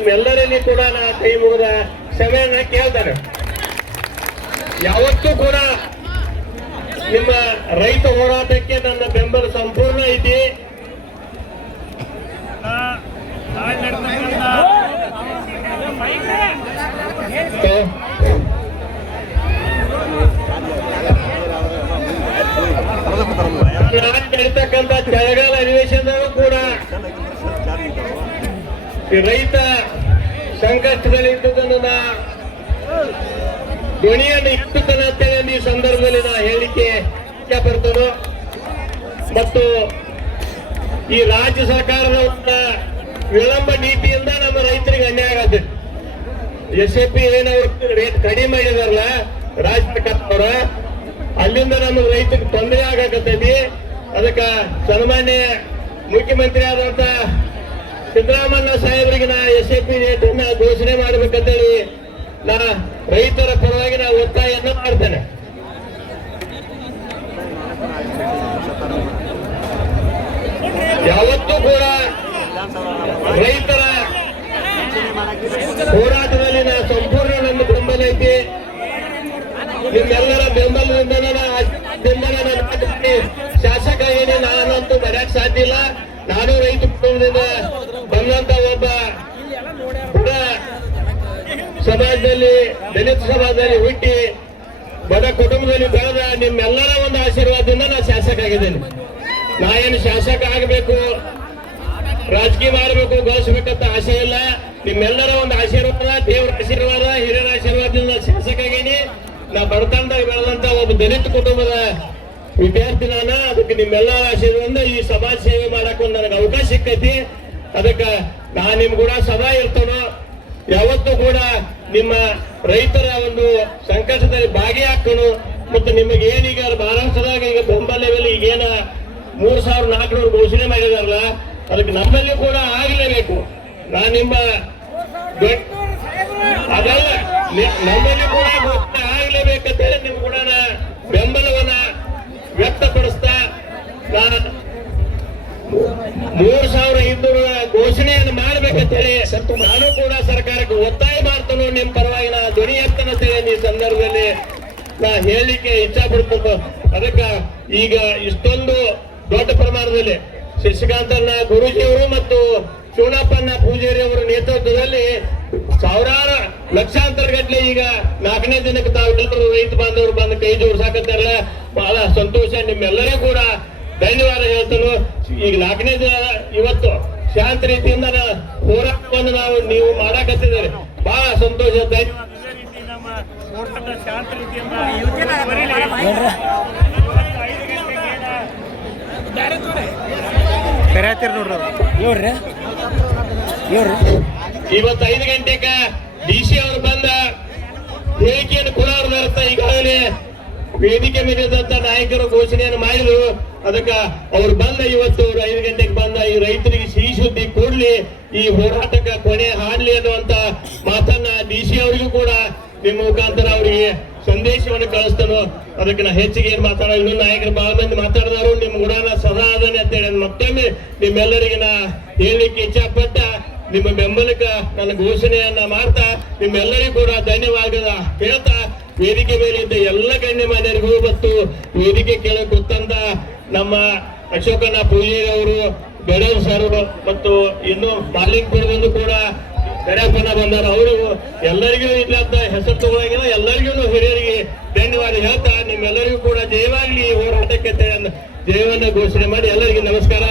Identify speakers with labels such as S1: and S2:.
S1: ನಿಮ್ಮೆಲ್ಲರಲ್ಲಿ ಕೂಡ ನಾ ಕೈ ಮುಗಿದ ಕ್ಷಮೆಯನ್ನ ಕೇಳ್ತಾರೆ ಯಾವತ್ತೂ ಕೂಡ ನಿಮ್ಮ ರೈತ ಹೋರಾಟಕ್ಕೆ ನನ್ನ ಬೆಂಬಲ ಸಂಪೂರ್ಣ ಐತಿ. ರೈತ ಸಂಕಷ್ಟದಲ್ಲಿದ್ದುದನ್ನು ಧ್ವನಿಯನ್ನು ಇಟ್ಟುತ್ತಾನೆ ಅಂತೇಳಿ ಈ ಸಂದರ್ಭದಲ್ಲಿ ನಾ ಹೇಳಿಕೆ ಬರ್ತೇನೆ ಮತ್ತು ಈ ರಾಜ್ಯ ಸರ್ಕಾರದ ವಿಳಂಬ ನೀತಿಯಿಂದ ನಮ್ಮ ರೈತರಿಗೆ ಅನ್ಯಾಯ ಆಗತ್ತೆ. ಎಸ್ ಎ ಪಿ ಏನವ್ರು ರೇಟ್ ಕಡಿಮೆ ಮಾಡಿದಾರಲ್ಲ, ರಾಜ್ಯ ಸರ್ಕಾರದವ್ರ, ಅಲ್ಲಿಂದ ನಮ್ಮ ರೈತರಿಗೆ ತೊಂದರೆ ಆಗಕತ್ತೈತಿ. ಅದಕ್ಕ ಸನ್ಮಾನ್ಯ ಮುಖ್ಯಮಂತ್ರಿ ಆದಂತ ಸಿದ್ದರಾಮಯ್ಯ ಸಾಹೇಬರಿಗೆ ನಾ ಎಸ್ ಎ ಪಿ ರೇಟ್ ಅನ್ನ ಘೋಷಣೆ ಮಾಡ್ಬೇಕಂತೇಳಿ ನಾ ರೈತರ ಪರವಾಗಿ ನಾ ಒತ್ತಾಯನ್ನ ಮಾಡ್ತೇನೆ. ಯಾವತ್ತೂ ಕೂಡ ರೈತರ ಹೋರಾಟದಲ್ಲಿ ನಾ ಸಂಪೂರ್ಣ ನನ್ನ ಬೆಂಬಲ ಐತಿ. ನಿಮ್ಮೆಲ್ಲರ ಬೆಂಬಲದಿಂದ ಬೆಂಬಲ ಶಾಸಕ ಏನೇ ನಾನಂತೂ ಬರೆಯಕ್ ಸಾಧ್ಯ ಇಲ್ಲ. ನಾನು ರೈತ ಕುಟುಂಬದಿಂದ ಬಂದಂತ ಒಬ್ಬ ಕೂಡ ಸಮಾಜದಲ್ಲಿ, ದಲಿತ ಸಮಾಜದಲ್ಲಿ ಹುಟ್ಟಿ ಬಡ ಕುಟುಂಬದಲ್ಲಿ ಬೆಳೆದ ನಿಮ್ಮೆಲ್ಲರ ಒಂದು ಆಶೀರ್ವಾದದಿಂದ ನಾನು ಶಾಸಕ ಆಗಿದ್ದೇನೆ ನಾ ಏನು ಶಾಸಕ ಆಗಬೇಕು, ರಾಜಕೀಯ ಮಾಡಬೇಕು, ಗಳಿಸ್ಬೇಕಂತ ಆಸೆ ಇಲ್ಲ. ನಿಮ್ಮೆಲ್ಲರ ಒಂದು ಆಶೀರ್ವಾದ, ದೇವರ ಆಶೀರ್ವಾದ, ಹಿರಿಯರ ಆಶೀರ್ವಾದದಿಂದ ಶಾಸಕ ಆಗೀನಿ ನಾ ಬಡತನದಾಗ ಬೆಳೆದಂತ ಒಬ್ಬ ದಲಿತ ಕುಟುಂಬದ ವಿದ್ಯಾರ್ಥಿ ನಾನ ಅದಕ್ಕೆ ನಿಮ್ಮೆಲ್ಲ ಆಶೀರ್ವಾದ ಈ ಸಮಾಜ ಸೇವೆ ಮಾಡಕ್ ಒಂದು ನನಗೆ ಅವಕಾಶ ಸಿಕ್ಕೈತಿ. ಅದಕ್ಕ ನಾ ನಿಮ್ ಕೂಡ ಸದಾ ಇರ್ತೇನೋ. ಯಾವತ್ತೂ ಕೂಡ ನಿಮ್ಮ ರೈತರ ಒಂದು ಸಂಕಷ್ಟದಲ್ಲಿ ಭಾಗಿಯಾಕನು ಮತ್ತೆ ನಿಮಗೆ ಏನೀಗ ಮಹಾರಾಷ್ಟ್ರದಾಗ ಈಗ ಬೆಂಬಲ ಈಗೇನ ಮೂರ್ ಸಾವಿರ ನಾಲ್ಕುನೂರು ಘೋಷಣೆ ಮಾಡಿದಾರಲ್ಲ, ಅದಕ್ಕೆ ನಮ್ಮಲ್ಲಿ ಕೂಡ ಆಗಲೇಬೇಕು. ನಾ ನಿಮ್ಮ ಅದಲ್ಲ ನಮ್ಮಲ್ಲಿ ಕೂಡ ಆಗಲೇಬೇಕಂತ ನಿಮ್ ಕೂಡ ನಾ ಬೆಂಬಲವನ್ನ ವ್ಯಕ್ತಪಡಿಸ್ತಾ ನಾನು ಮೂರ್ ಸಾವಿರ ಇನ್ನೂರ ಘೋಷಣೆಯನ್ನು ಮಾಡ್ಬೇಕಂತೇಳಿ ನಾನು ಕೂಡ ಸರ್ಕಾರಕ್ಕೆ ಒತ್ತಾಯ ಮಾಡ್ತಾನೋ. ನಿಮ್ ಪರವಾಗಿ ನಾ ಧ್ವನಿ ಎತ್ತನಂತೇಳಿ ಈ ಸಂದರ್ಭದಲ್ಲಿ ನಾ ಹೇಳಲಿಕ್ಕೆ ಪಡ್ಕೊಂಡು ಅದಕ್ಕ ಈಗ ಇಷ್ಟೊಂದು ದೊಡ್ಡ ಪ್ರಮಾಣದಲ್ಲಿ ಶಶಿಕಾಂತನ ಗುರುಜಿಯವರು ಮತ್ತು ಶಿವಣಪ್ಪನ ಪೂಜಾರಿ ಅವರ ನೇತೃತ್ವದಲ್ಲಿ ಸಾವಿರಾರು ಲಕ್ಷಾಂತರ ಗಟ್ಟಲೆ ಈಗ ನಾಲ್ಕನೇ ದಿನಕ್ಕೆ ತಾವೆಲ್ಲರೂ ರೈತ ಬಾಂಧವರು ಬಂದು ಕೈ ಜೋಡ್ಸಾಕತ್ತಾರಲ್ಲ. ಬಹಳ ಸಂತೋಷ. ನಿಮ್ಮೆಲ್ಲರೂ ಕೂಡ ಧನ್ಯವಾದ ಹೇಳ್ತಾನು. ಈಗ ನಾಲ್ಕನೇ ದಿನ ಇವತ್ತು ಶಾಂತ ರೀತಿಯಿಂದ ನಾ- ಹೋರಾಟವನ್ನು ನಾವು ನೀವು ಮಾಡಾಕತ್ತಿದ್ದಾರೆ ಬಹಳ ಸಂತೋಷ ಧನ್ಯವಾದ
S2: ಇದೇ ರೀತಿ ನಮ್ಮ ಹೋರಾಟ ಶಾಂತ ರೀತಿಯಿಂದ ಮುಂದುವರಿಲಿ. ಇವತ್ತು ಐದು ಗಂಟೆಗೆ
S3: ಕರೆಯತ್ತೀರಿ ನೋಡ್ರಿ ಇವ್ರಿ ಇವ್ರಿ
S1: ಇವತ್ತು ಐದು ಗಂಟೆಗ ಡಿ ಸಿ ಅವರು ಬಂದ ಹೇಳಿಕೆಯನ್ನು ಕೊಡೋರ್ದ ಅರ್ಥ ಈಗಾಗಲೇ ವೇದಿಕೆ ಮೇಲಿದ್ದಂತ ನಾಯಕರು ಘೋಷಣೆಯನ್ನು ಮಾಡಿದ್ರು. ಅದಕ್ಕ ಅವ್ರು ಬಂದ ಇವತ್ತು ಅವ್ರು ಐದು ಗಂಟೆಗೆ ಬಂದ ಈ ರೈತರಿಗೆ ಸಿಹಿ ಸುದ್ದಿ ಕೊಡ್ಲಿ ಈ ಹೋರಾಟಕ್ಕ ಕೊನೆ ಹಾಡ್ಲಿ ಅನ್ನುವಂತ ಮಾತನ್ನ ನಿಮ್ಮ ಮುಖಾಂತರ ಅವರಿಗೆ ಸಂದೇಶವನ್ನು ಕಳಿಸ್ತಾನೋ. ಅದಕ್ಕೆ ನಾ ಹೆಚ್ಚಿಗೆ ಏನ್ ಮಾತಾಡೋ ಇನ್ನೂ ನಾಯಕರು ಬಹಳ ಮಂದಿ ಮಾತಾಡಿದಾರು ನಿಮ್ಮ ಗುಣನ ಸದಾ ಅದನ್ನೇ ಅಂತೇಳಿ ಮತ್ತೊಮ್ಮೆ ನಿಮ್ಮೆಲ್ಲರಿಗೆ ನಾ ಹೇಳಲಿಕ್ಕೆ ಇಚ್ಛಾಪಟ್ಟ ನಿಮ್ಮ ಬೆಂಬಲಕ್ಕ ನನ್ನ ಘೋಷಣೆಯನ್ನ ಮಾಡ್ತಾ ನಿಮ್ಮೆಲ್ಲರಿಗೂ ಕೂಡ ಧನ್ಯವಾದ ಹೇಳ್ತಾ ವೇದಿಕೆ ಮೇಲೆ ಇದ್ದ ಎಲ್ಲ ಗಣ್ಯಮಾನ್ಯರಿಗೂ ಮತ್ತು ವೇದಿಕೆ ಕೆಳಗೆ ಗೊತ್ತಂತ ನಮ್ಮ ಅಶೋಕನ ಪೂಜೆ ಅವರು ಬೆಳೆ ಸರ್ ಮತ್ತು ಇನ್ನು ಮಾಲಿಂಗ್ಪುರದಿಂದ ಕೂಡ ಗಡ್ಯಾಪನ ಬಂದಾರ. ಅವರು ಎಲ್ಲರಿಗೂ ಇಲ್ಲಂತ ಹೆಸರು ತಗೊಳಗಿಲ್ಲ. ಎಲ್ಲರಿಗೂ ಹಿರಿಯರಿಗೆ ಧನ್ಯವಾದ ಹೇಳ್ತಾ ನಿಮ್ಮೆಲ್ಲರಿಗೂ ಕೂಡ ಜಯವಾಗಲಿ ಹೋರಾಟಕ್ಕೆ ಜಯವನ್ನು ಘೋಷಣೆ ಮಾಡಿ ಎಲ್ಲರಿಗೂ ನಮಸ್ಕಾರ.